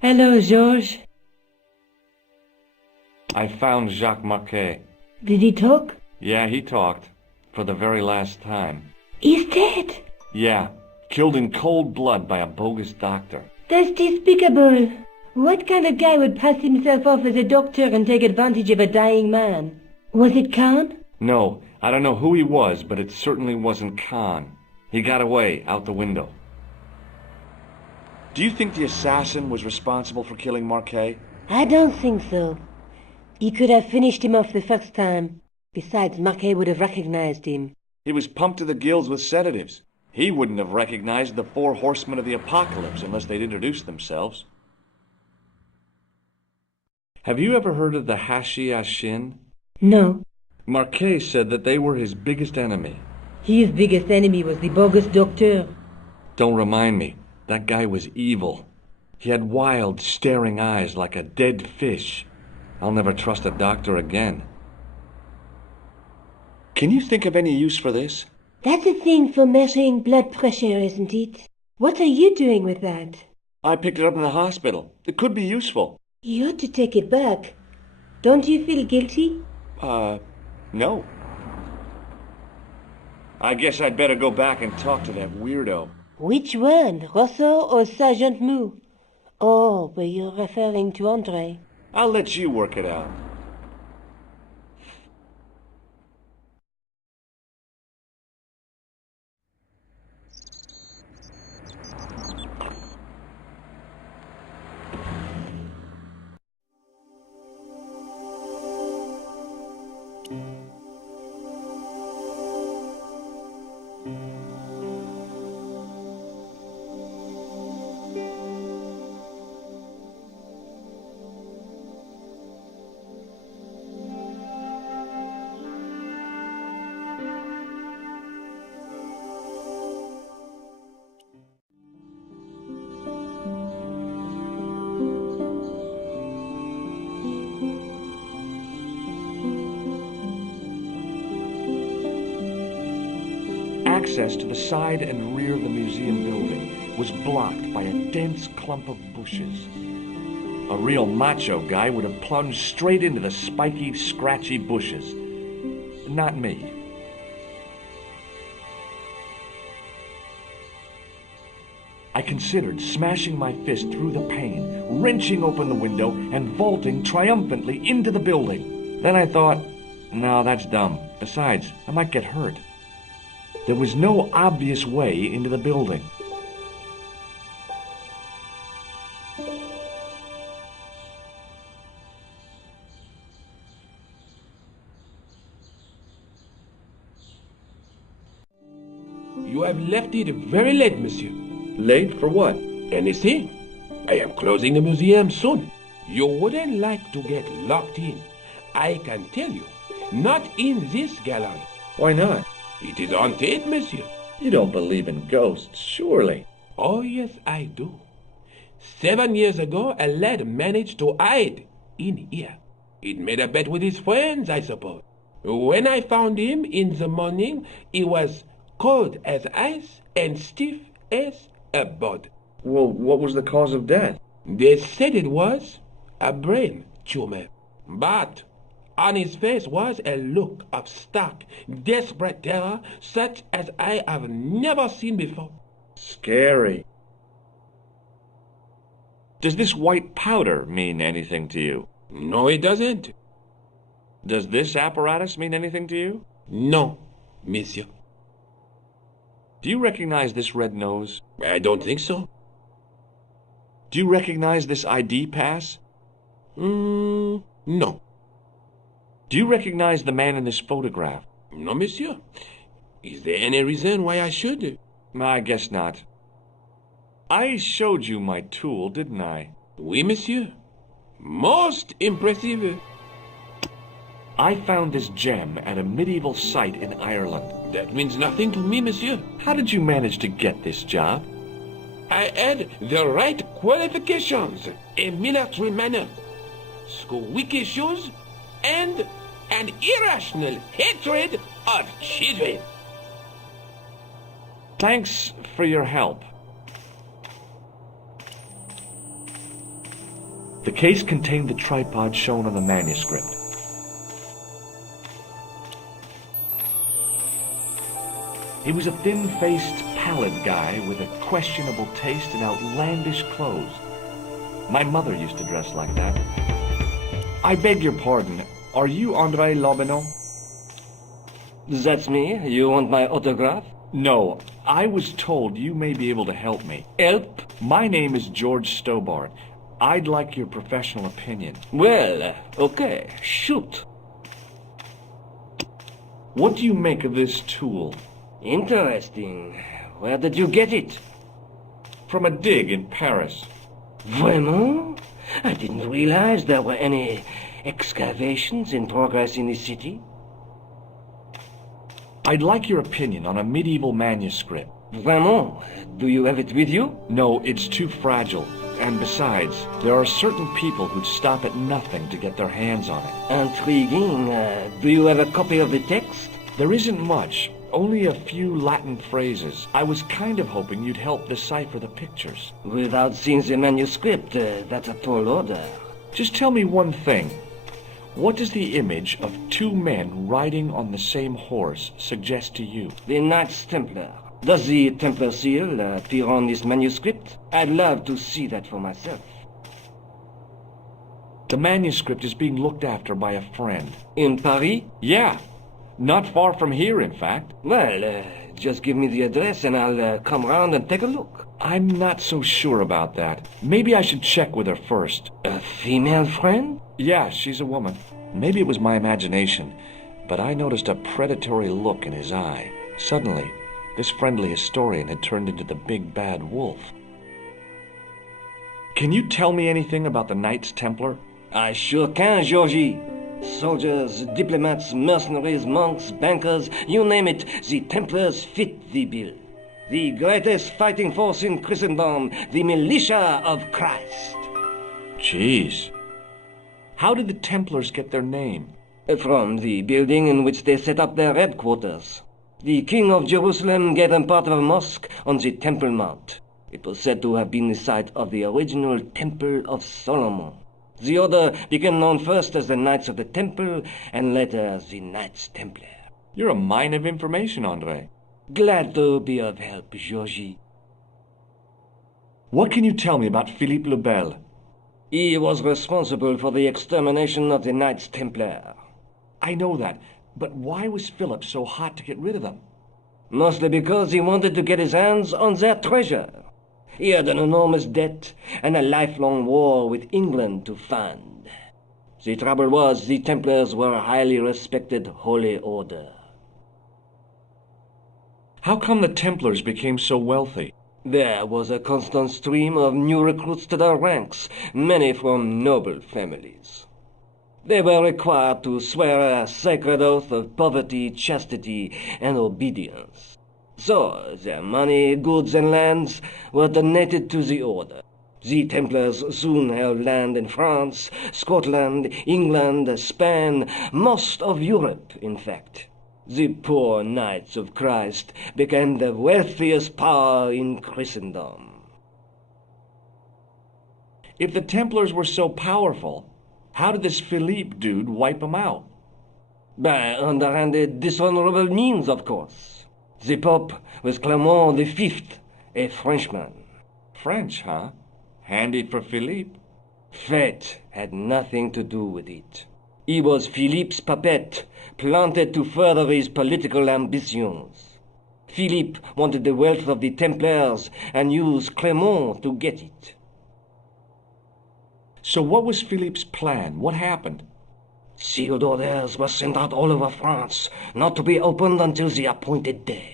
Hello, Georges. I found Jacques Marquet. Did he talk? Yeah, he talked. For the very last time. He's dead. Yeah, killed in cold blood by a bogus doctor. That's despicable. What kind of guy would pass himself off as a doctor and take advantage of a dying man? Was it Khan? No, I don't know who he was, but it certainly wasn't Khan. He got away, out the window. Do you think the assassin was responsible for killing Marquet? I don't think so. He could have finished him off the first time. Besides, Marquet would have recognized him. He was pumped to the gills with sedatives. He wouldn't have recognized the four horsemen of the apocalypse unless they'd introduced themselves. Have you ever heard of the Hashiashin? No. Marquet said that they were his biggest enemy. His biggest enemy was the bogus doctor. Don't remind me. That guy was evil. He had wild, staring eyes like a dead fish. I'll never trust a doctor again. Can you think of any use for this? That's a thing for measuring blood pressure, isn't it? What are you doing with that? I picked it up in the hospital. It could be useful. You ought to take it back. Don't you feel guilty? No. I guess I'd better go back and talk to that weirdo. Which one, Rosso or Sergeant Mou? Oh, but you're referring to Andre. I'll let you work it out. Access to the side and rear of the museum building was blocked by a dense clump of bushes. A real macho guy would have plunged straight into the spiky, scratchy bushes. Not me. I considered smashing my fist through the pane, wrenching open the window, and vaulting triumphantly into the building. Then I thought, no, that's dumb. Besides, I might get hurt. There was no obvious way into the building. You have left it very late, monsieur. Late for what? Anything? I am closing the museum soon. You wouldn't like to get locked in. I can tell you. Not in this gallery. Why not? It is haunted, monsieur. You don't believe in ghosts, surely. Oh, yes, I do. 7 years ago, a lad managed to hide in here. He'd made a bet with his friends, I suppose. When I found him in the morning, he was cold as ice and stiff as a board. Well, what was the cause of death? They said it was a brain tumor. But on his face was a look of stark, desperate terror such as I have never seen before. Scary. Does this white powder mean anything to you? No, it doesn't. Does this apparatus mean anything to you? No, monsieur. Do you recognize this red nose? I don't think so. Do you recognize this ID pass? No. Do you recognize the man in this photograph? No, monsieur. Is there any reason why I should? I guess not. I showed you my tool, didn't I? Oui, monsieur. Most impressive. I found this gem at a medieval site in Ireland. That means nothing to me, monsieur. How did you manage to get this job? I had the right qualifications, a military manner, squeaky shoes, and an irrational hatred of children. Thanks for your help. The case contained the tripod shown on the manuscript. He was a thin-faced, pallid guy with a questionable taste and outlandish clothes. My mother used to dress like that. I beg your pardon, are you André Lobineau? That's me. You want my autograph? No, I was told you may be able to help me. Help? My name is George Stobart. I'd like your professional opinion. Well, okay, shoot. What do you make of this tool? Interesting. Where did you get it? From a dig in Paris. Vraiment? I didn't realize there were any excavations in progress in the city. I'd like your opinion on a medieval manuscript. Vraiment? Do you have it with you? No, it's too fragile. And besides, there are certain people who'd stop at nothing to get their hands on it. Intriguing. Do you have a copy of the text? There isn't much, only a few Latin phrases. I was kind of hoping you'd help decipher the pictures. Without seeing the manuscript, that's a tall order. Just tell me one thing. What does the image of two men riding on the same horse suggest to you? The Knights Templar. Does the Templar seal appear on this manuscript? I'd love to see that for myself. The manuscript is being looked after by a friend. In Paris? Yeah, not far from here, in fact. Well, just give me the address and I'll come round and take a look. I'm not so sure about that. Maybe I should check with her first. A female friend? Yeah, she's a woman. Maybe it was my imagination, but I noticed a predatory look in his eye. Suddenly, this friendly historian had turned into the big bad wolf. Can you tell me anything about the Knights Templar? I sure can, Georgie. Soldiers, diplomats, mercenaries, monks, bankers, you name it, the Templars fit the bill. The greatest fighting force in Christendom, the militia of Christ. Jeez. How did the Templars get their name? From the building in which they set up their headquarters. The King of Jerusalem gave them part of a mosque on the Temple Mount. It was said to have been the site of the original Temple of Solomon. The order became known first as the Knights of the Temple, and later as the Knights Templar. You're a mine of information, André. Glad to be of help, Georgie. What can you tell me about Philippe le Bel? He was responsible for the extermination of the Knights Templar. I know that, but why was Philip so hot to get rid of them? Mostly because he wanted to get his hands on their treasure. He had an enormous debt and a lifelong war with England to fund. The trouble was, the Templars were a highly respected holy order. How come the Templars became so wealthy? There was a constant stream of new recruits to their ranks, many from noble families. They were required to swear a sacred oath of poverty, chastity, and obedience. So, their money, goods, and lands were donated to the order. The Templars soon held land in France, Scotland, England, Spain, most of Europe, in fact. The poor Knights of Christ became the wealthiest power in Christendom. If the Templars were so powerful, how did this Philippe dude wipe them out? By underhanded, dishonorable means, of course. The Pope was Clement V, a Frenchman. French, huh? Handy for Philippe. Fate had nothing to do with it. He was Philippe's puppet, planted to further his political ambitions. Philippe wanted the wealth of the Templars and used Clement to get it. So what was Philippe's plan? What happened? Sealed orders were sent out all over France, not to be opened until the appointed day.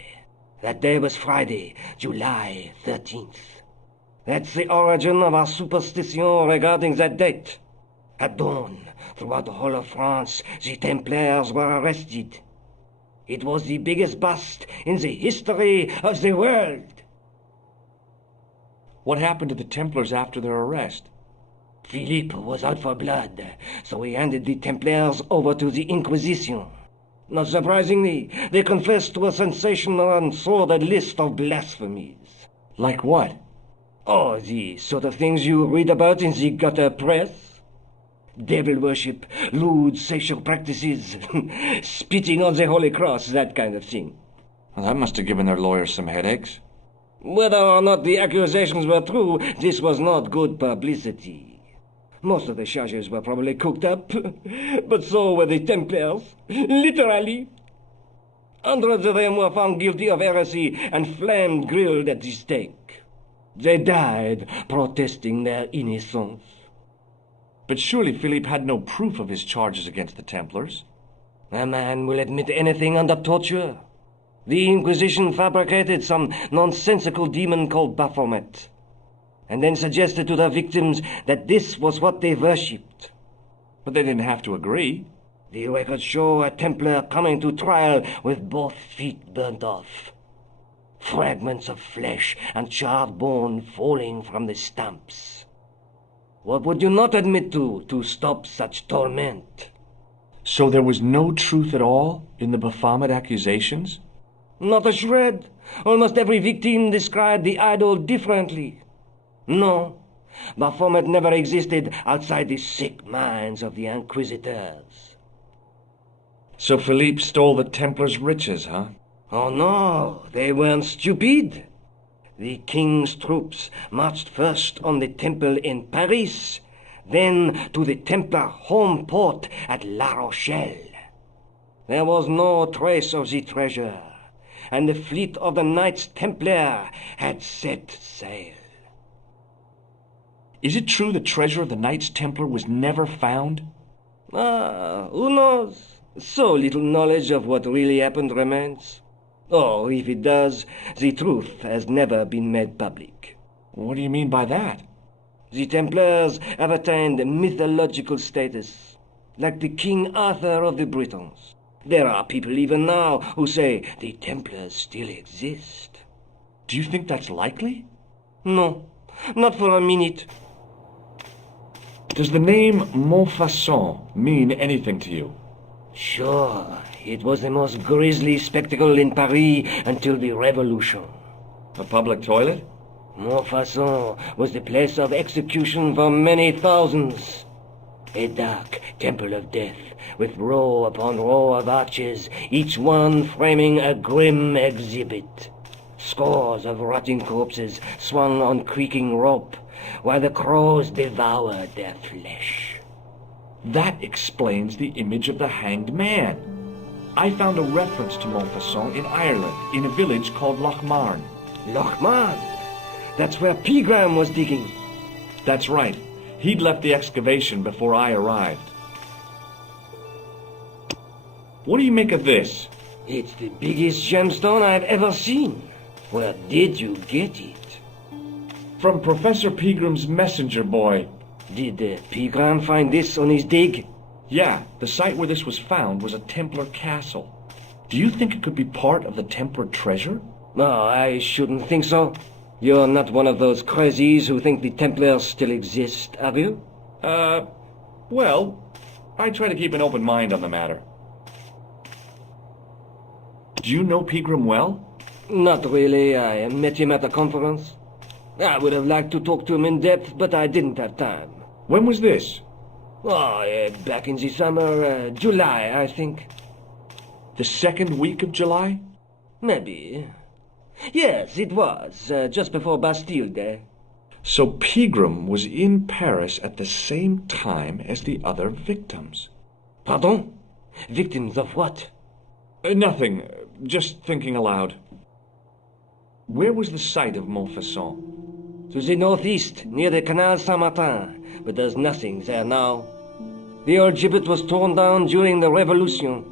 That day was Friday, July 13th. That's the origin of our superstition regarding that date. At dawn, throughout the whole of France, the Templars were arrested. It was the biggest bust in the history of the world. What happened to the Templars after their arrest? Philippe was out for blood, so he handed the Templars over to the Inquisition. Not surprisingly, they confessed to a sensational and sordid list of blasphemies. Like what? Oh, the sort of things you read about in the gutter press. devil worship, lewd sexual practices, spitting on the Holy Cross, that kind of thing. Well, that must have given their lawyers some headaches. Whether or not the accusations were true, this was not good publicity. Most of the charges were probably cooked up, but so were the Templars, literally. Hundreds of them were found guilty of heresy and flamed grilled at the stake. They died protesting their innocence. But surely Philippe had no proof of his charges against the Templars. A man will admit anything under torture. The Inquisition fabricated some nonsensical demon called Baphomet, and then suggested to their victims that this was what they worshipped. But they didn't have to agree. The records show a Templar coming to trial with both feet burnt off. Fragments of flesh and charred bone falling from the stumps. What would you not admit to stop such torment? So there was no truth at all in the Baphomet accusations? Not a shred. Almost every victim described the idol differently. No, Baphomet never existed outside the sick minds of the Inquisitors. So Philippe stole the Templars' riches, huh? Oh no, they weren't stupid. The king's troops marched first on the temple in Paris, then to the Templar home port at La Rochelle. There was no trace of the treasure, and the fleet of the Knights Templar had set sail. Is it true the treasure of the Knights Templar was never found? Who knows? So little knowledge of what really happened remains. Or, if it does, the truth has never been made public. What do you mean by that? The Templars have attained mythological status, like the King Arthur of the Britons. There are people even now who say the Templars still exist. Do you think that's likely? No, not for a minute. Does the name Montfaucon mean anything to you? Sure, it was the most grisly spectacle in Paris until the Revolution. A public toilet? Montfaucon was the place of execution for many thousands. A dark temple of death, with row upon row of arches, each one framing a grim exhibit. Scores of rotting corpses swung on creaking rope, while the crows devoured their flesh. That explains the image of the hanged man. I found a reference to Montfaucon in Ireland, in a village called Lochmarn. Lochmarn? That's where Pegram was digging. That's right. He'd left the excavation before I arrived. What do you make of this? It's the biggest gemstone I've ever seen. Where did you get it? From Professor Pegram's messenger boy. Did Pegram find this on his dig? Yeah, the site where this was found was a Templar castle. Do you think it could be part of the Templar treasure? No, I shouldn't think so. You're not one of those crazies who think the Templars still exist, are you? Well, I try to keep an open mind on the matter. Do you know Pegram well? Not really. I met him at a conference. I would have liked to talk to him in depth, but I didn't have time. When was this? Oh, back in the summer, July, I think. The second week of July? Maybe. Yes, it was, just before Bastille Day. So Pegram was in Paris at the same time as the other victims. Pardon? Victims of what? Nothing. Just thinking aloud. Where was the site of Montfaucon? To the northeast, near the Canal Saint-Martin, but there's nothing there now. The old gibbet was torn down during the Revolution.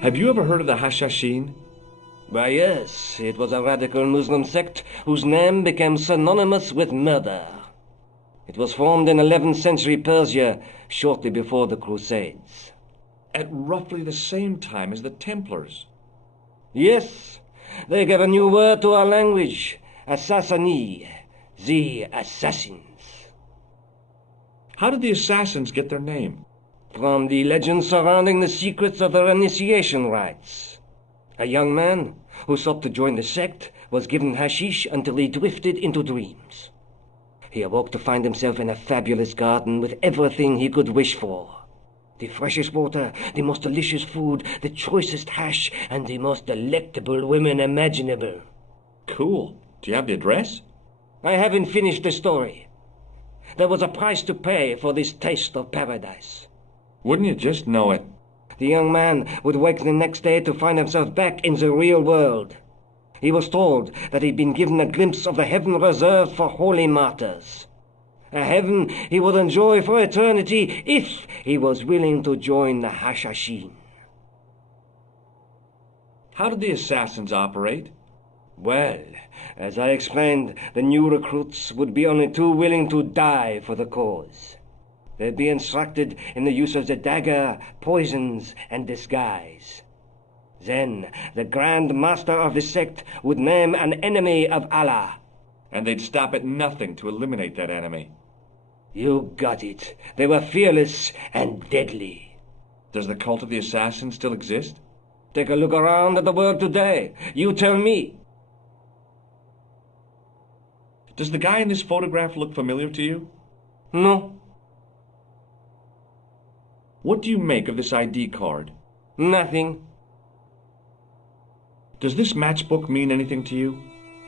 Have you ever heard of the Hashashin? Why, yes, it was a radical Muslim sect whose name became synonymous with murder. It was formed in 11th century Persia, shortly before the Crusades. At roughly the same time as the Templars. Yes, they gave a new word to our language, Assassini, the assassins. How did the assassins get their name? From the legends surrounding the secrets of their initiation rites. A young man who sought to join the sect was given hashish until he drifted into dreams. He awoke to find himself in a fabulous garden with everything he could wish for. The freshest water, the most delicious food, the choicest hash, and the most delectable women imaginable. Cool. Do you have the address? I haven't finished the story. There was a price to pay for this taste of paradise. Wouldn't you just know it? The young man would wake the next day to find himself back in the real world. He was told that he'd been given a glimpse of the heaven reserved for holy martyrs. A heaven he would enjoy for eternity if he was willing to join the Hashashin. How did the assassins operate? Well, as I explained, the new recruits would be only too willing to die for the cause. They'd be instructed in the use of the dagger, poisons, and disguise. Then, the Grand Master of the sect would name an enemy of Allah. And they'd stop at nothing to eliminate that enemy. You got it. They were fearless and deadly. Does the cult of the assassins still exist? Take a look around at the world today. You tell me. Does the guy in this photograph look familiar to you? No. What do you make of this ID card? Nothing. Does this matchbook mean anything to you?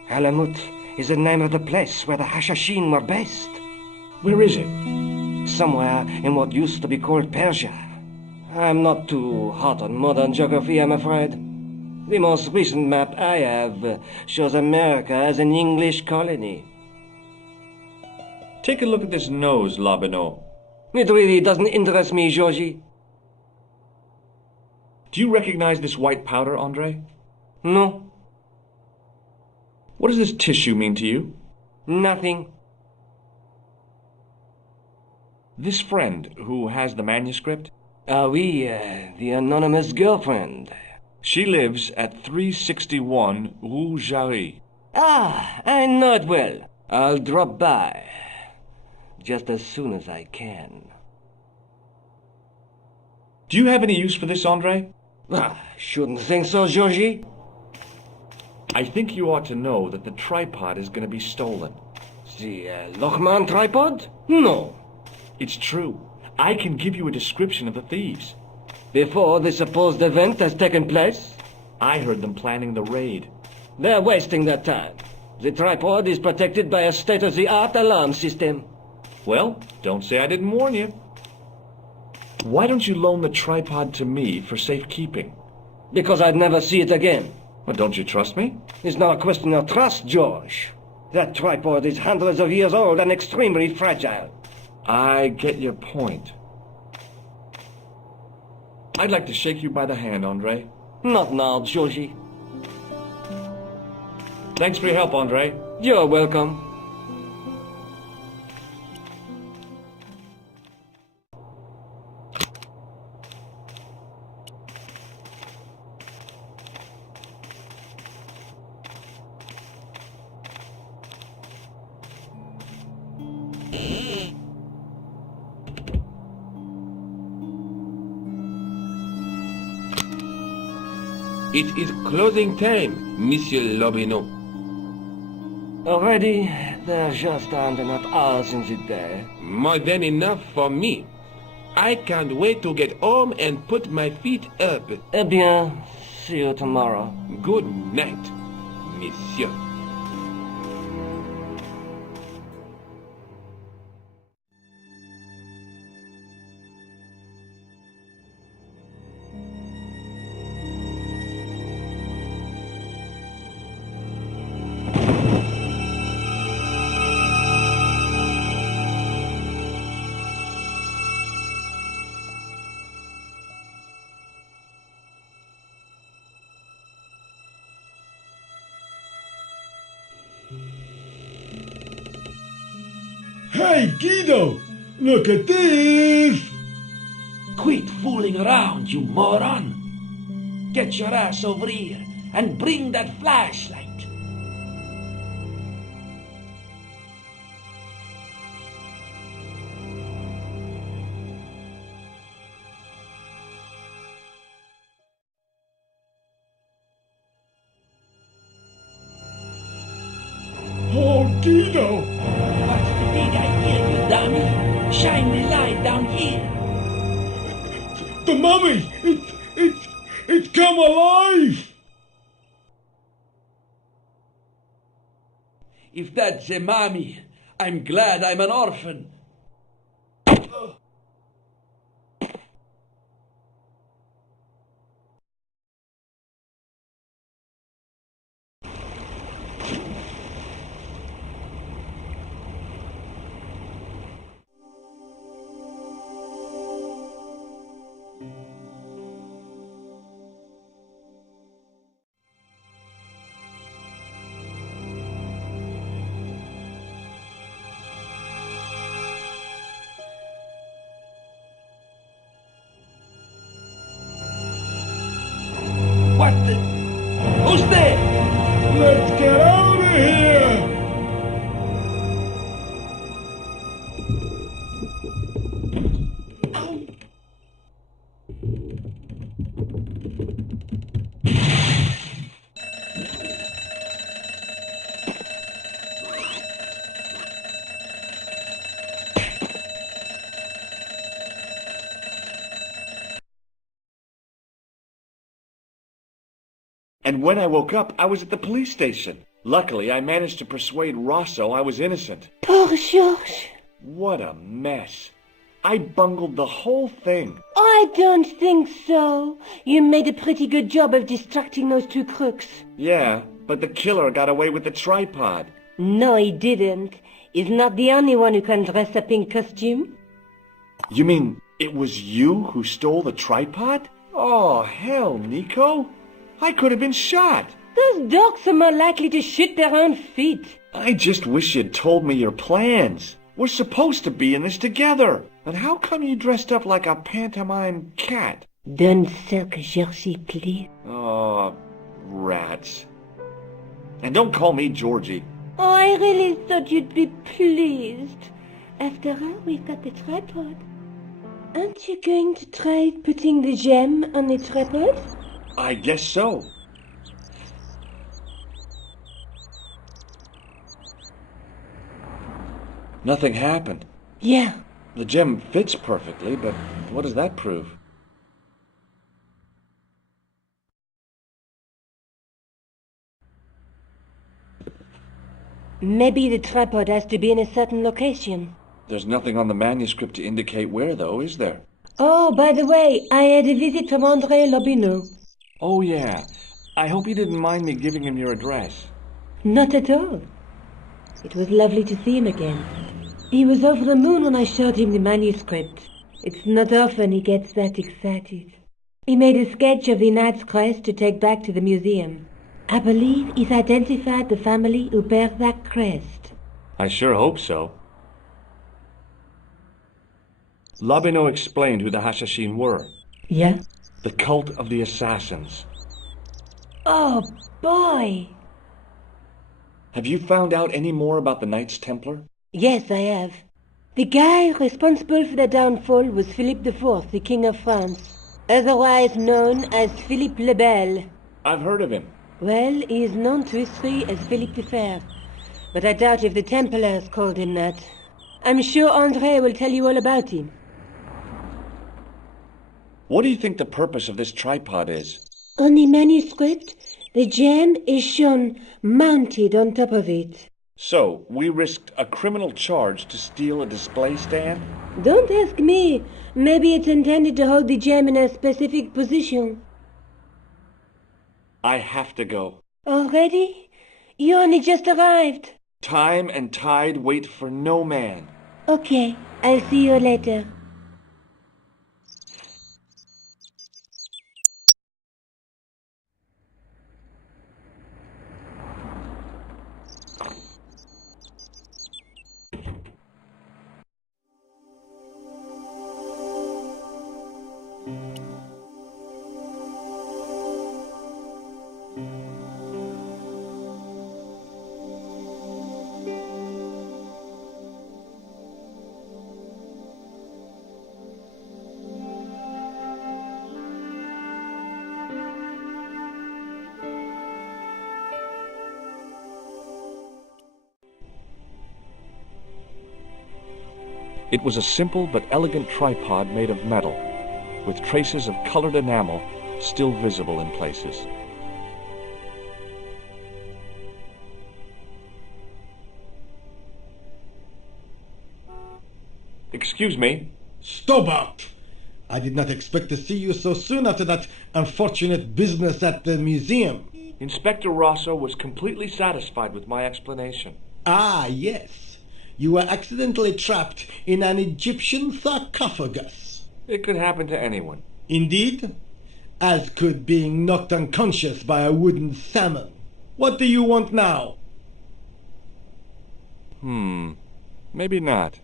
Alamut is the name of the place where the Hashashin were based. Where is it? Somewhere in what used to be called Persia. I'm not too hot on modern geography, I'm afraid. The most recent map I have shows America as an English colony. Take a look at this nose, Labino. It really doesn't interest me, Georgie. Do you recognize this white powder, Andre? No. What does this tissue mean to you? Nothing. This friend who has the manuscript? Oui, the anonymous girlfriend. She lives at 361 Rue Jarry. Ah, I know it well. I'll drop by. Just as soon as I can. Do you have any use for this, Andre? Shouldn't think so, Georgie. I think you ought to know that the tripod is going to be stolen. The Lochman tripod? No. It's true. I can give you a description of the thieves. Before the supposed event has taken place? I heard them planning the raid. They're wasting their time. The tripod is protected by a state-of-the-art alarm system. Well, don't say I didn't warn you. Why don't you loan the tripod to me for safekeeping? Because I'd never see it again. Well, don't you trust me? It's not a question of trust, George. That tripod is hundreds of years old and extremely fragile. I get your point. I'd like to shake you by the hand, Andre. Not now, Georgie. Thanks for your help, Andre. You're welcome. It is closing time, Monsieur Lobineau. Already, there just aren't enough hours in the day. More than enough for me. I can't wait to get home and put my feet up. Eh bien, see you tomorrow. Good night, Monsieur. Hey, Guido! Look at this! Quit fooling around, you moron! Get your ass over here and bring that flashlight. Oh, Guido! What's the deal? shine the light down here. The mummy! It's come alive! If that's a mommy, I'm glad I'm an orphan. What the? Who's there? Let's get out of here! And when I woke up, I was at the police station. Luckily, I managed to persuade Rosso I was innocent. Poor Georges. What a mess. I bungled the whole thing. I don't think so. You made a pretty good job of distracting those two crooks. Yeah, but the killer got away with the tripod. No, he didn't. He's not the only one who can dress up in costume. You mean it was you who stole the tripod? Oh, hell, Nico. I could have been shot. Those dogs are more likely to shoot their own feet. I just wish you'd told me your plans. We're supposed to be in this together. But how come you dressed up like a pantomime cat? Don't sulk, Georgie, please. Oh, rats. And don't call me Georgie. Oh, I really thought you'd be pleased. After all, we've got the tripod. Aren't you going to try putting the gem on the tripod? I guess so. Nothing happened. Yeah. The gem fits perfectly, but what does that prove? Maybe the tripod has to be in a certain location. There's nothing on the manuscript to indicate where, though, is there? Oh, by the way, I had a visit from André Lobineau. Oh, yeah. I hope you didn't mind me giving him your address. Not at all. It was lovely to see him again. He was over the moon when I showed him the manuscript. It's not often he gets that excited. He made a sketch of the Knight's crest to take back to the museum. I believe he's identified the family who bear that crest. I sure hope so. Lobineau explained who the Hashashin were. Yeah? The cult of the assassins. Oh, boy! Have you found out any more about the Knights Templar? Yes, I have. The guy responsible for their downfall was Philippe IV, the King of France, otherwise known as Philippe le Bel. I've heard of him. Well, he is known to history as Philippe the Fair, but I doubt if the Templars called him that. I'm sure André will tell you all about him. What do you think the purpose of this tripod is? On the manuscript, the gem is shown mounted on top of it. So, we risked a criminal charge to steal a display stand? Don't ask me. Maybe it's intended to hold the gem in a specific position. I have to go. Already? You only just arrived. Time and tide wait for no man. Okay, I'll see you later. It was a simple but elegant tripod made of metal, with traces of colored enamel still visible in places. Excuse me. Stobart! I did not expect to see you so soon after that unfortunate business at the museum. Inspector Rosso was completely satisfied with my explanation. Ah, yes. You were accidentally trapped in an Egyptian sarcophagus. It could happen to anyone. Indeed, as could being knocked unconscious by a wooden salmon. What do you want now? Maybe not.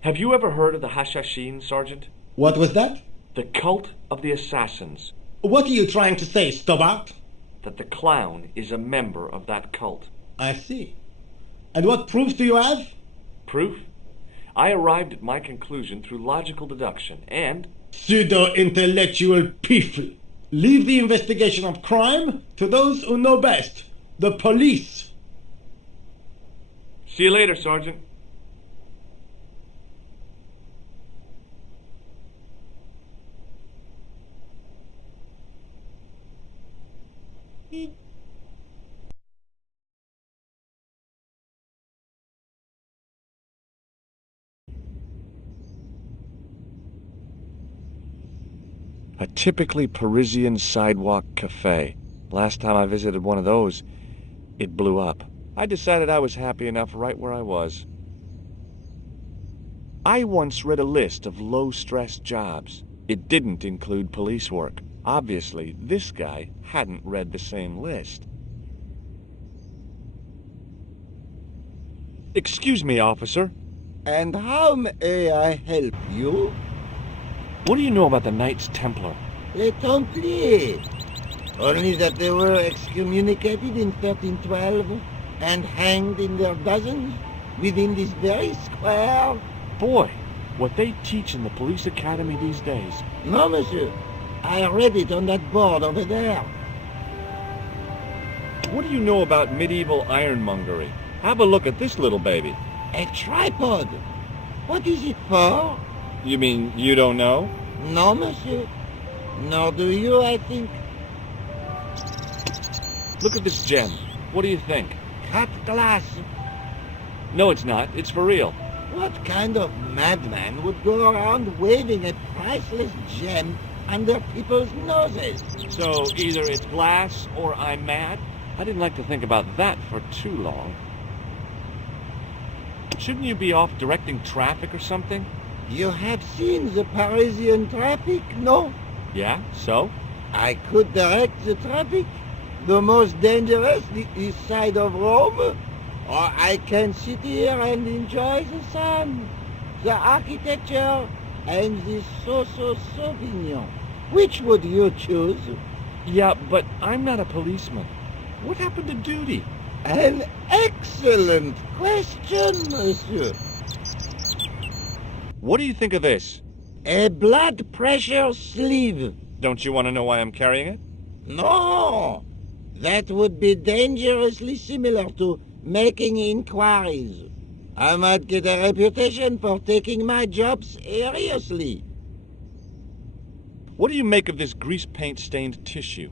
Have you ever heard of the Hashashin, Sergeant? What was that? The cult of the assassins. What are you trying to say, Stobart? That the clown is a member of that cult. I see. And what proof do you have? Proof? I arrived at my conclusion through logical deduction and... Pseudo-intellectual people. Leave the investigation of crime to those who know best. The police. See you later, Sergeant. A typically Parisian sidewalk cafe. Last time I visited one of those, it blew up. I decided I was happy enough right where I was. I once read a list of low-stress jobs. It didn't include police work. Obviously, this guy hadn't read the same list. Excuse me, officer. And how may I help you? What do you know about the Knights Templar? Les Templiers. Only that they were excommunicated in 1312 and hanged in their dozens within this very square. Boy, what they teach in the police academy these days. No, monsieur. I read it on that board over there. What do you know about medieval ironmongery? Have a look at this little baby. A tripod. What is it for? You mean you don't know? No, monsieur. Nor do you, I think. Look at this gem. What do you think? Cut glass. No, it's not. It's for real. What kind of madman would go around waving a priceless gem under people's noses? So either it's glass or I'm mad? I didn't like to think about that for too long. Shouldn't you be off directing traffic or something? You have seen the Parisian traffic, no? Yeah, so? I could direct the traffic. The most dangerous, the east side of Rome. Or I can sit here and enjoy the sun, the architecture, and the Sauvignon. Which would you choose? Yeah, but I'm not a policeman. What happened to duty? An excellent question, monsieur. What do you think of this? A blood pressure sleeve. Don't you want to know why I'm carrying it? No, that would be dangerously similar to making inquiries. I might get a reputation for taking my job seriously. What do you make of this grease paint stained tissue?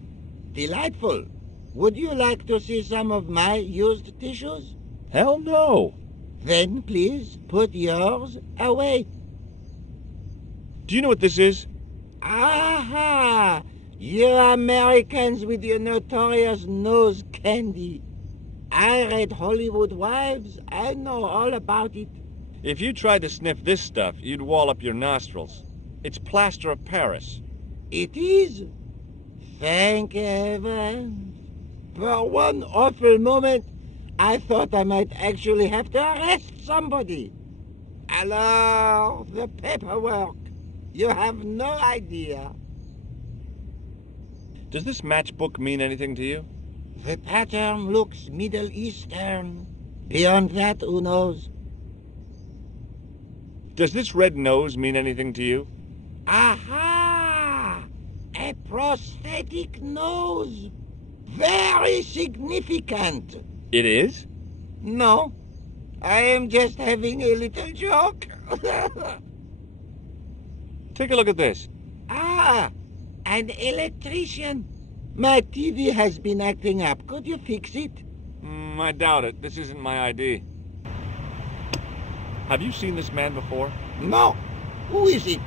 Delightful. Would you like to see some of my used tissues? Hell no! Then please put yours away. Do you know what this is? Aha! You Americans with your notorious nose candy. I read Hollywood Wives. I know all about it. If you tried to sniff this stuff, you'd wall up your nostrils. It's plaster of Paris. It is? Thank heaven. For one awful moment, I thought I might actually have to arrest somebody. Alors, the paperwork. You have no idea. Does this matchbook mean anything to you? The pattern looks Middle Eastern. Beyond that, who knows? Does this red nose mean anything to you? Aha! A prosthetic nose. Very significant. It is? No. I am just having a little joke. Take a look at this. Ah, an electrician. My TV has been acting up. Could you fix it? I doubt it. This isn't my ID. Have you seen this man before? No. Who is it?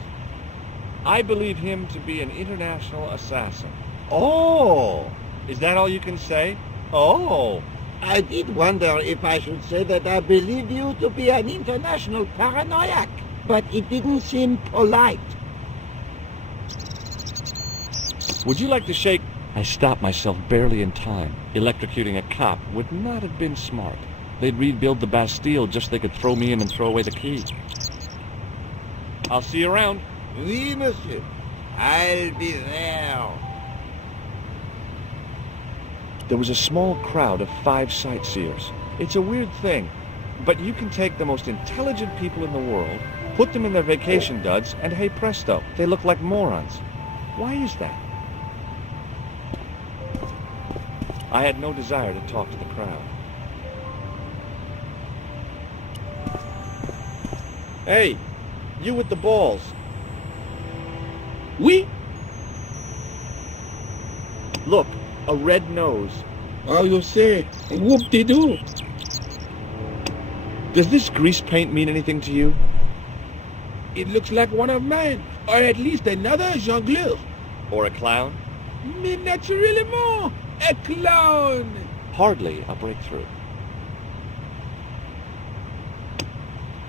I believe him to be an international assassin. Oh, Is that all you can say? Oh. I did wonder if I should say that I believe you to be an international paranoiac, but it didn't seem polite. Would you like to shake? I stopped myself barely in time. Electrocuting a cop would not have been smart. They'd rebuild the Bastille just so they could throw me in and throw away the key. I'll see you around. Oui, monsieur. I'll be there. There was a small crowd of 5 sightseers. It's a weird thing, but you can take the most intelligent people in the world, put them in their vacation duds, and hey presto, they look like morons. Why is that? I had no desire to talk to the crowd. Hey, you with the balls. Oui? Look, a red nose. How you say, whoop-de-doo. Does this grease paint mean anything to you? It looks like one of mine, or at least another jongleur. Or a clown? Mais naturellement, a clown. Hardly a breakthrough.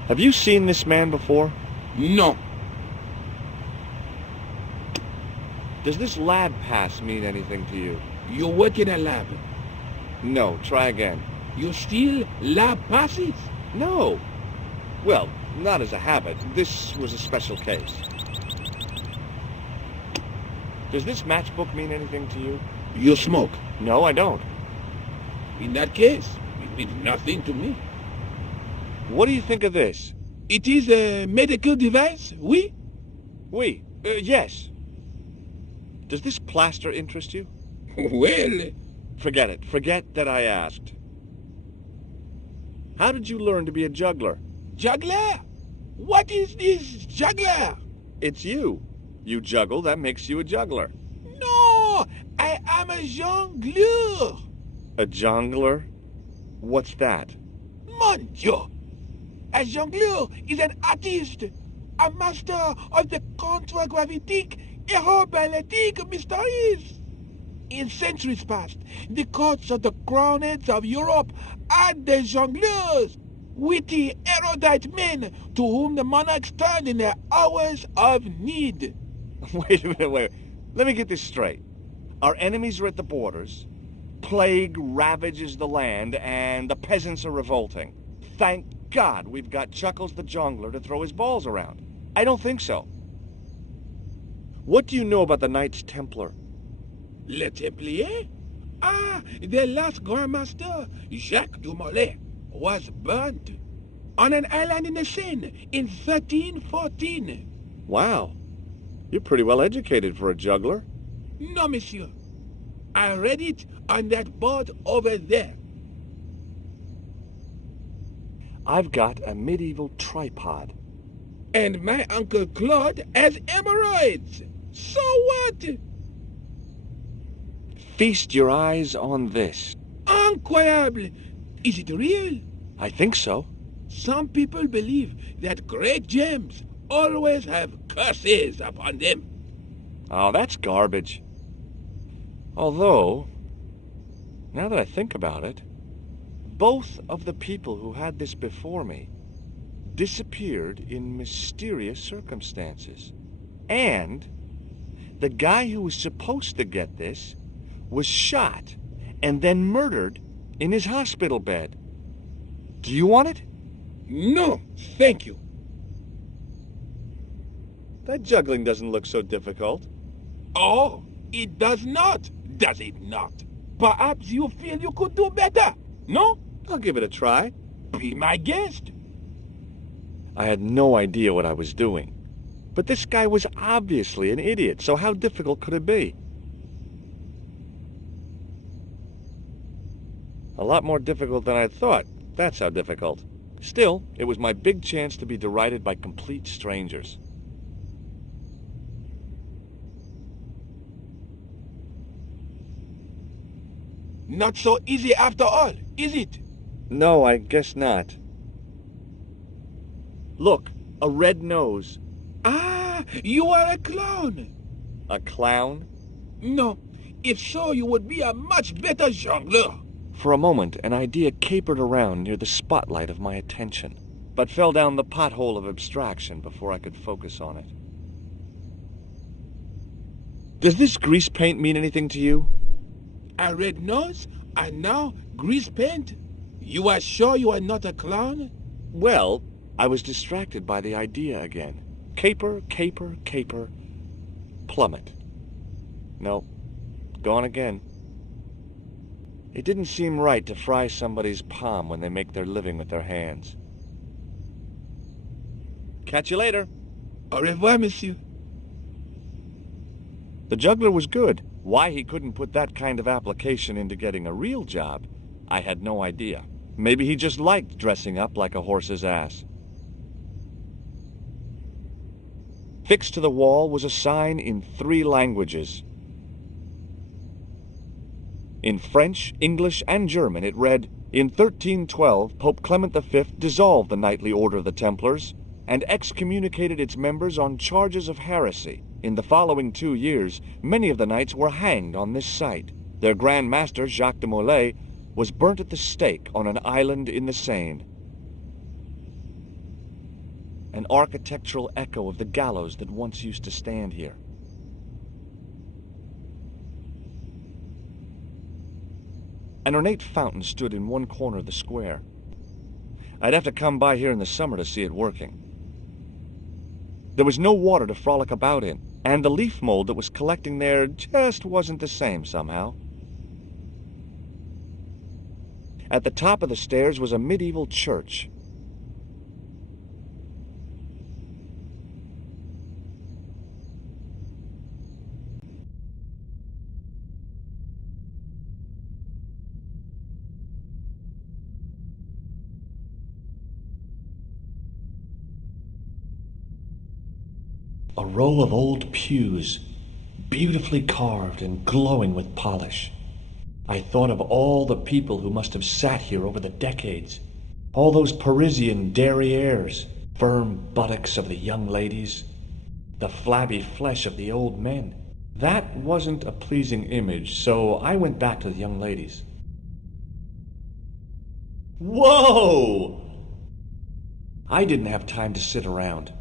Have you seen this man before? No. Does this lab pass mean anything to you? You work in a lab. No, try again. You steal lab passes. No. Well, not as a habit. This was a special case. Does this matchbook mean anything to you? You smoke. No, I don't. In that case, it means nothing to me. What do you think of this? It is a medical device, oui? Oui, yes. Does this plaster interest you? Well, Forget it. Forget that I asked. How did you learn to be a juggler? juggler? What is this juggler? It's you. You juggle, that makes you a juggler. No, I am a jongleur. A jongler? What's that? Mon Dieu. A jongleur is an artist, a master of the contragravitic aeroballetic mysteries. In centuries past, the courts of the crowned heads of Europe had the jongleurs, witty, erudite men to whom the monarchs turned in their hours of need. Wait a minute, wait. Let me get this straight. Our enemies are at the borders, plague ravages the land, and the peasants are revolting. Thank God we've got Chuckles the Jongler to throw his balls around. I don't think so. What do you know about the Knights Templar? Le Templier? Ah, their last Grand Master, Jacques Dumoulin, was burnt on an island in the Seine in 1314. Wow. You're pretty well educated for a juggler. No, monsieur. I read it on that board over there. I've got a medieval tripod. And my Uncle Claude has hemorrhoids. So what? Feast your eyes on this. Incroyable. Is it real? I think so. Some people believe that great gems always have curses upon them. Oh, that's garbage. Although, now that I think about it, both of the people who had this before me disappeared in mysterious circumstances. And the guy who was supposed to get this was shot and then murdered in his hospital bed. Do you want it? No, thank you. That juggling doesn't look so difficult. Oh, it does not, does it not? Perhaps you feel you could do better, no? I'll give it a try. Be my guest. I had no idea what I was doing. But this guy was obviously an idiot, so how difficult could it be? A lot more difficult than I thought. That's how difficult. Still, it was my big chance to be derided by complete strangers. Not so easy after all, is it? No, I guess not. Look, a red nose. Ah, you are a clown. A clown? No, if so, you would be a much better jongleur. For a moment, an idea capered around near the spotlight of my attention, but fell down the pothole of abstraction before I could focus on it. Does this grease paint mean anything to you? A red nose, and now grease paint? You are sure you are not a clown? Well, I was distracted by the idea again. Caper, caper, caper, plummet. No, gone again. It didn't seem right to fry somebody's palm when they make their living with their hands. Catch you later. Au revoir, monsieur. The juggler was good. Why he couldn't put that kind of application into getting a real job, I had no idea. Maybe he just liked dressing up like a horse's ass. Fixed to the wall was a sign in 3 languages. In French, English, and German it read, "In 1312, Pope Clement V dissolved the Knightly Order of the Templars and excommunicated its members on charges of heresy. In the following 2 years, many of the knights were hanged on this site. Their Grand Master, Jacques de Molay, was burnt at the stake on an island in the Seine." An architectural echo of the gallows that once used to stand here. An ornate fountain stood in one corner of the square. I'd have to come by here in the summer to see it working. There was no water to frolic about in, and the leaf mold that was collecting there just wasn't the same somehow. At the top of the stairs was a medieval church. A row of old pews, beautifully carved and glowing with polish. I thought of all the people who must have sat here over the decades. All those Parisian derrieres, firm buttocks of the young ladies, the flabby flesh of the old men. That wasn't a pleasing image, so I went back to the young ladies. Whoa! I didn't have time to sit around.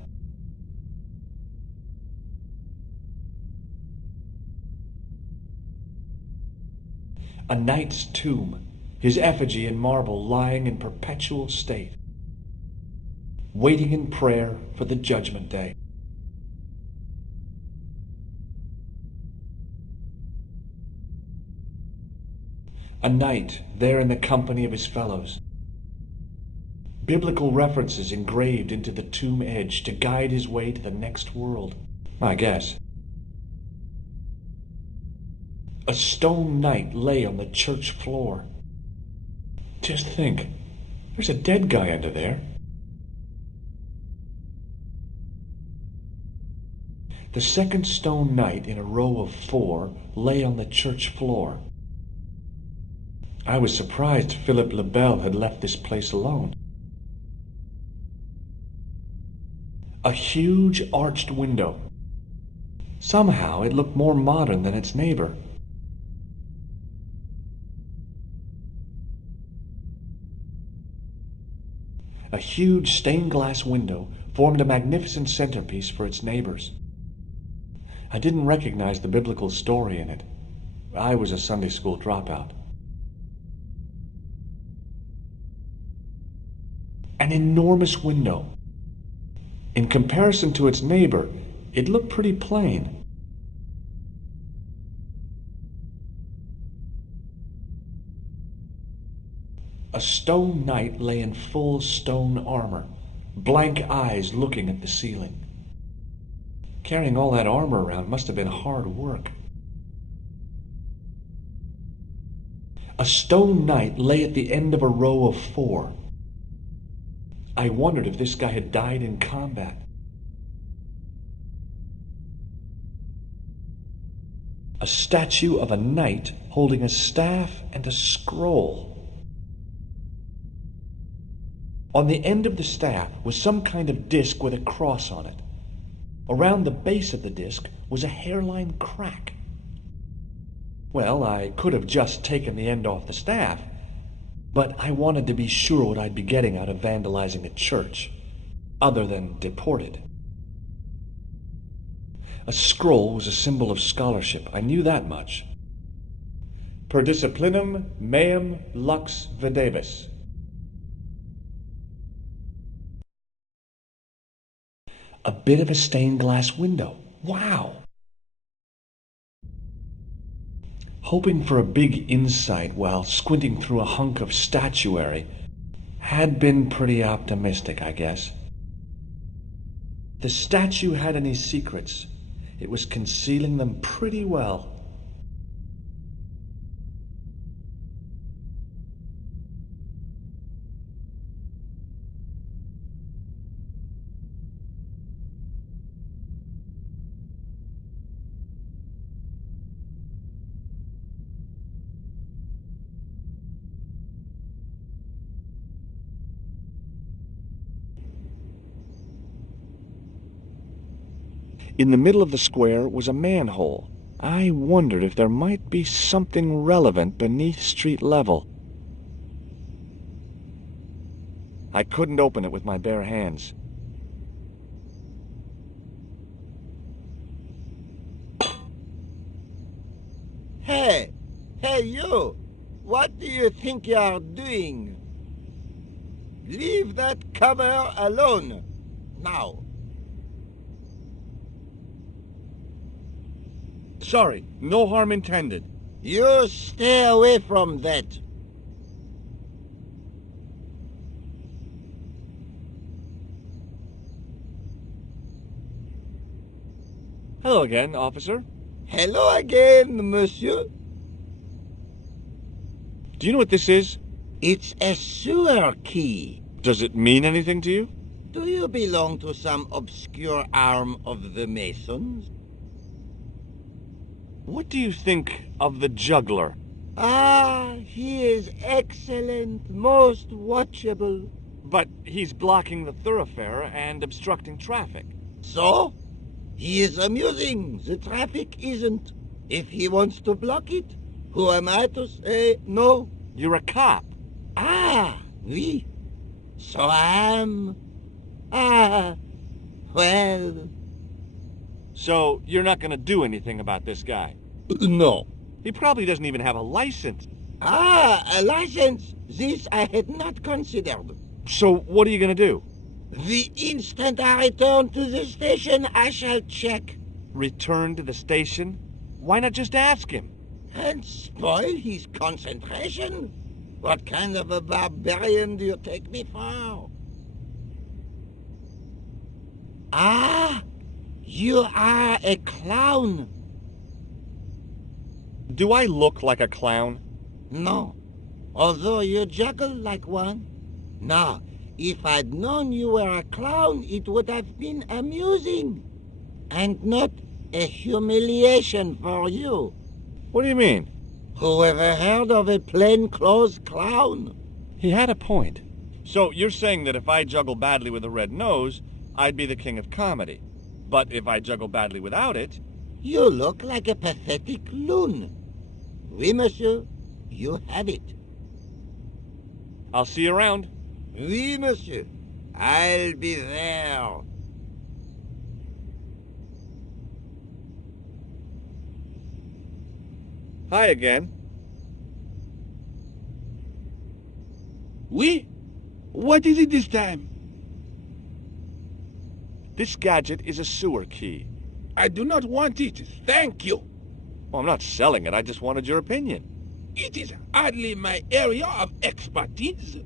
A knight's tomb, his effigy in marble lying in perpetual state, waiting in prayer for the judgment day. A knight there in the company of his fellows. Biblical references engraved into the tomb edge to guide his way to the next world, I guess. A stone knight lay on the church floor. Just think, there's a dead guy under there. The second stone knight in a row of 4 lay on the church floor. I was surprised Philip le Bel had left this place alone. A huge arched window. Somehow it looked more modern than its neighbor. A huge stained glass window formed a magnificent centerpiece for its neighbors. I didn't recognize the biblical story in it. I was a Sunday school dropout. An enormous window. In comparison to its neighbor, it looked pretty plain. A stone knight lay in full stone armor, blank eyes looking at the ceiling. Carrying all that armor around must have been hard work. A stone knight lay at the end of a row of 4. I wondered if this guy had died in combat. A statue of a knight holding a staff and a scroll. On the end of the staff was some kind of disc with a cross on it. Around the base of the disc was a hairline crack. Well, I could have just taken the end off the staff, but I wanted to be sure what I'd be getting out of vandalizing a church, other than deported. A scroll was a symbol of scholarship. I knew that much. Per disciplinum meum lux videbis. A bit of a stained glass window. Wow! Hoping for a big insight while squinting through a hunk of statuary had been pretty optimistic, I guess. If the statue had any secrets, it was concealing them pretty well. In the middle of the square was a manhole. I wondered if there might be something relevant beneath street level. I couldn't open it with my bare hands. Hey! Hey, you! What do you think you are doing? Leave that cover alone, now. Sorry, no harm intended. You stay away from that. Hello again, officer. Hello again, monsieur. Do you know what this is? It's a sewer key. Does it mean anything to you? Do you belong to some obscure arm of the Masons? What do you think of the juggler? Ah, he is excellent, most watchable. But he's blocking the thoroughfare and obstructing traffic. So? He is amusing, the traffic isn't. If he wants to block it, who am I to say no? You're a cop. Ah, oui. So I am. Ah, well. So you're not going to do anything about this guy? No. He probably doesn't even have a license. Ah, a license. This I had not considered. So what are you going to do? The instant I return to the station, I shall check. Return to the station? Why not just ask him? And spoil his concentration? What kind of a barbarian do you take me for? Ah, you are a clown. Do I look like a clown? No, although you juggle like one. Now, if I'd known you were a clown, it would have been amusing. And not a humiliation for you. What do you mean? Who ever heard of a plainclothes clown? He had a point. So you're saying that if I juggle badly with a red nose, I'd be the king of comedy. But if I juggle badly without it... You look like a pathetic loon. Oui, monsieur, you have it. I'll see you around. Oui, monsieur, I'll be there. Hi again. Oui? What is it this time? This gadget is a sewer key. I do not want it, thank you. Well, I'm not selling it, I just wanted your opinion. It is hardly my area of expertise.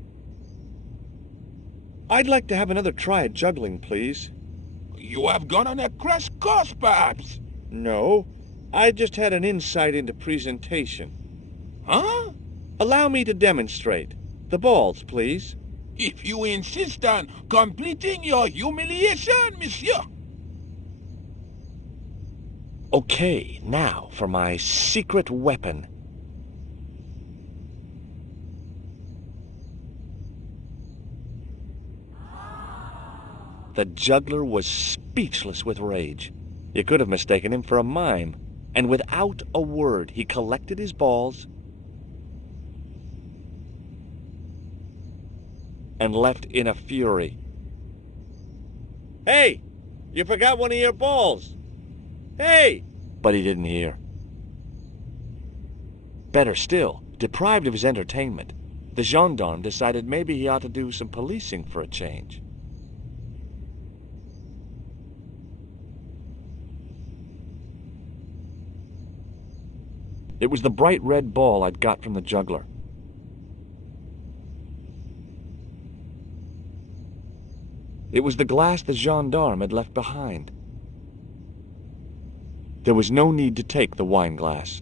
I'd like to have another try at juggling, please. You have gone on a crash course, perhaps? No, I just had an insight into presentation. Huh? Allow me to demonstrate. The balls, please. If you insist on completing your humiliation, monsieur. Okay, now for my secret weapon. The juggler was speechless with rage. You could have mistaken him for a mime. And without a word, he collected his balls and left in a fury. Hey! You forgot one of your balls! Hey! But he didn't hear. Better still, deprived of his entertainment, the gendarme decided maybe he ought to do some policing for a change. It was the bright red ball I'd got from the juggler. It was the glass the gendarme had left behind. There was no need to take the wine glass.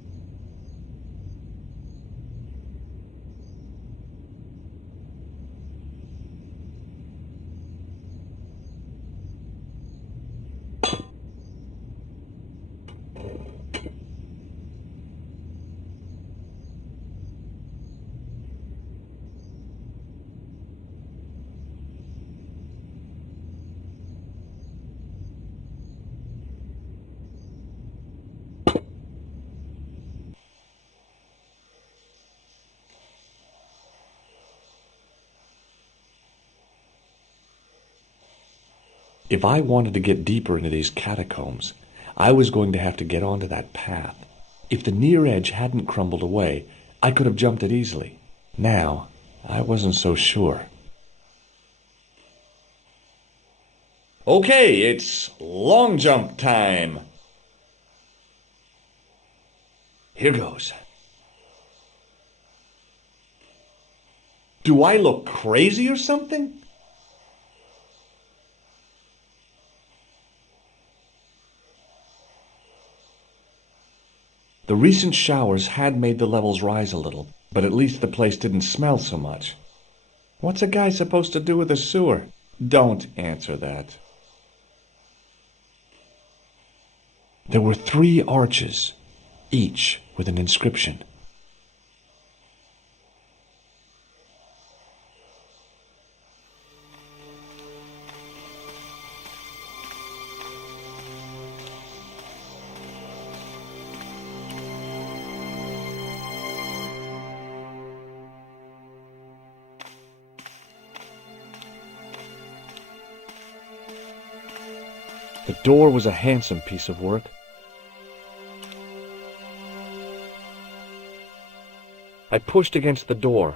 If I wanted to get deeper into these catacombs, I was going to have to get onto that path. If the near edge hadn't crumbled away, I could have jumped it easily. Now, I wasn't so sure. Okay, it's long jump time. Here goes. Do I look crazy or something? The recent showers had made the levels rise a little, but at least the place didn't smell so much. What's a guy supposed to do with a sewer? Don't answer that. There were 3 arches, each with an inscription. The door was a handsome piece of work. I pushed against the door,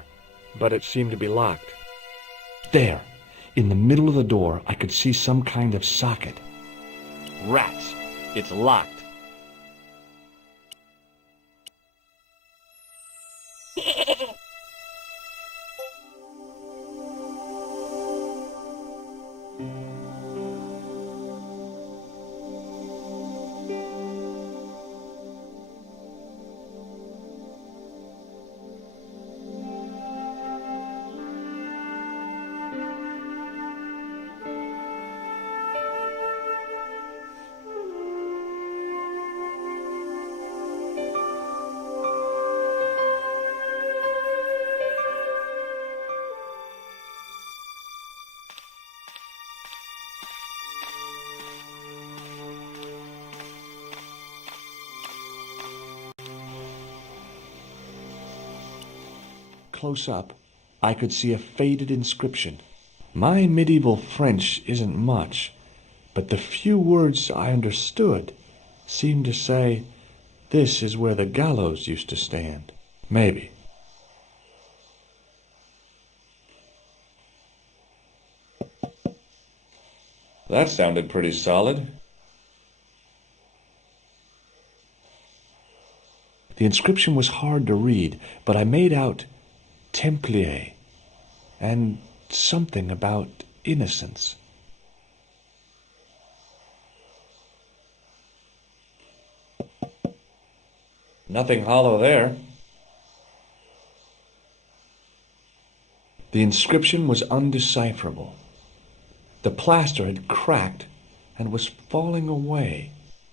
but it seemed to be locked. There, in the middle of the door, I could see some kind of socket. Rats! It's locked. Close up, I could see a faded inscription. My medieval French isn't much, but the few words I understood seemed to say, "This is where the gallows used to stand." Maybe. That sounded pretty solid. The inscription was hard to read, but I made out Templier and something about innocence. Nothing hollow there. The inscription was undecipherable. The plaster had cracked and was falling away.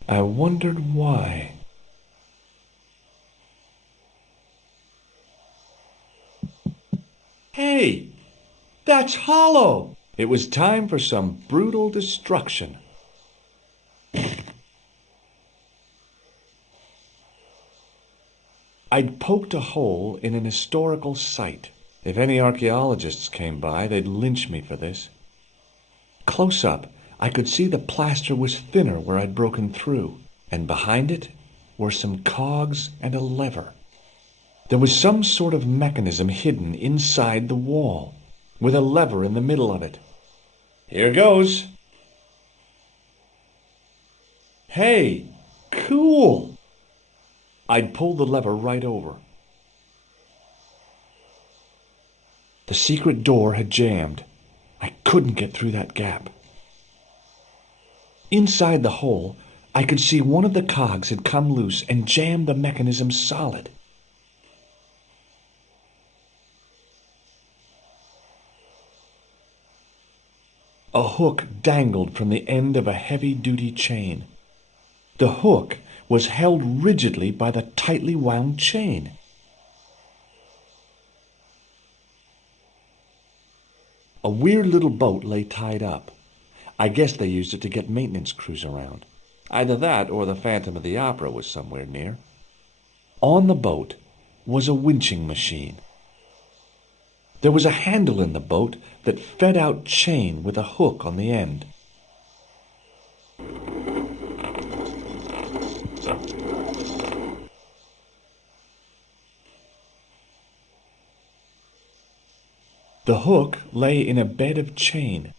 I wondered why. Hey, that's hollow! It was time for some brutal destruction. I'd poked a hole in an historical site. If any archaeologists came by, they'd lynch me for this. Close up, I could see the plaster was thinner where I'd broken through, and behind it were some cogs and a lever. There was some sort of mechanism hidden inside the wall, with a lever in the middle of it. Here goes. Hey, cool! I'd pulled the lever right over. The secret door had jammed. I couldn't get through that gap. Inside the hole, I could see one of the cogs had come loose and jammed the mechanism solid. A hook dangled from the end of a heavy-duty chain. The hook was held rigidly by the tightly wound chain. A weird little boat lay tied up. I guess they used it to get maintenance crews around. Either that or the Phantom of the Opera was somewhere near. On the boat was a winching machine. There was a handle in the boat that fed out chain with a hook on the end. The hook lay in a bed of chain.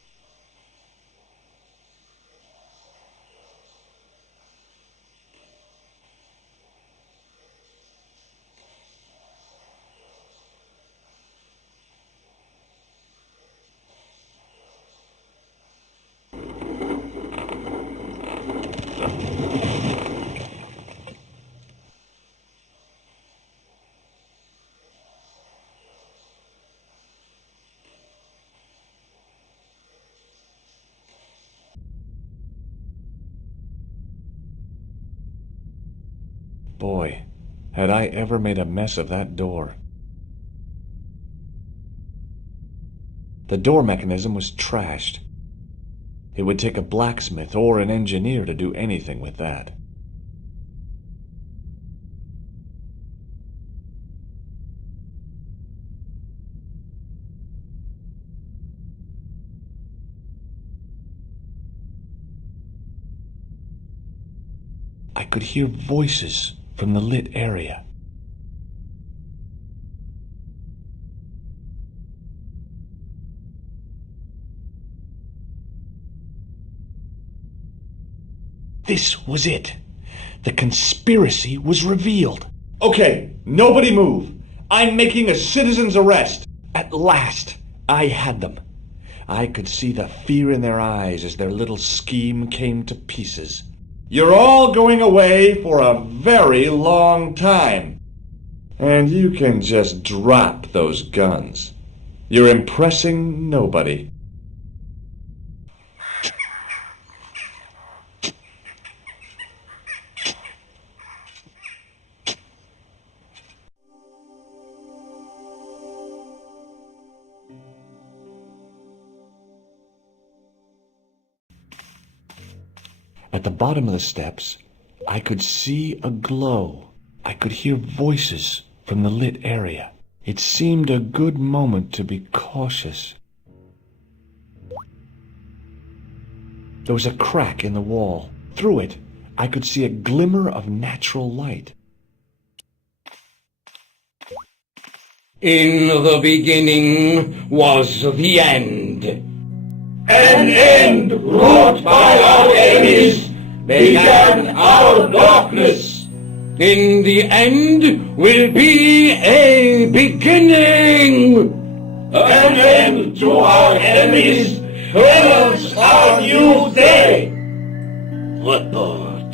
Boy, had I ever made a mess of that door. The door mechanism was trashed. It would take a blacksmith or an engineer to do anything with that. I could hear voices from the lit area. This was it. The conspiracy was revealed. Okay, nobody move. I'm making a citizen's arrest. At last, I had them. I could see the fear in their eyes as their little scheme came to pieces. You're all going away for a very long time. And you can just drop those guns. You're impressing nobody. At the bottom of the steps, I could see a glow. I could hear voices from the lit area. It seemed a good moment to be cautious. There was a crack in the wall. Through it, I could see a glimmer of natural light. In the beginning was the end. An end wrought by our enemies began our darkness. In the end will be a beginning. An end to our enemies heralds our new day. Report.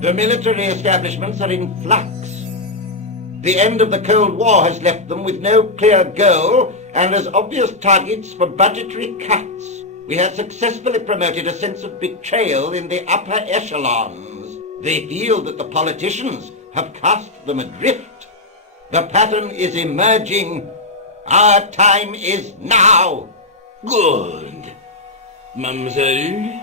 The military establishments are in flux. The end of the Cold War has left them with no clear goal and as obvious targets for budgetary cuts. We have successfully promoted a sense of betrayal in the upper echelons. They feel that the politicians have cast them adrift. The pattern is emerging. Our time is now. Good. Mademoiselle?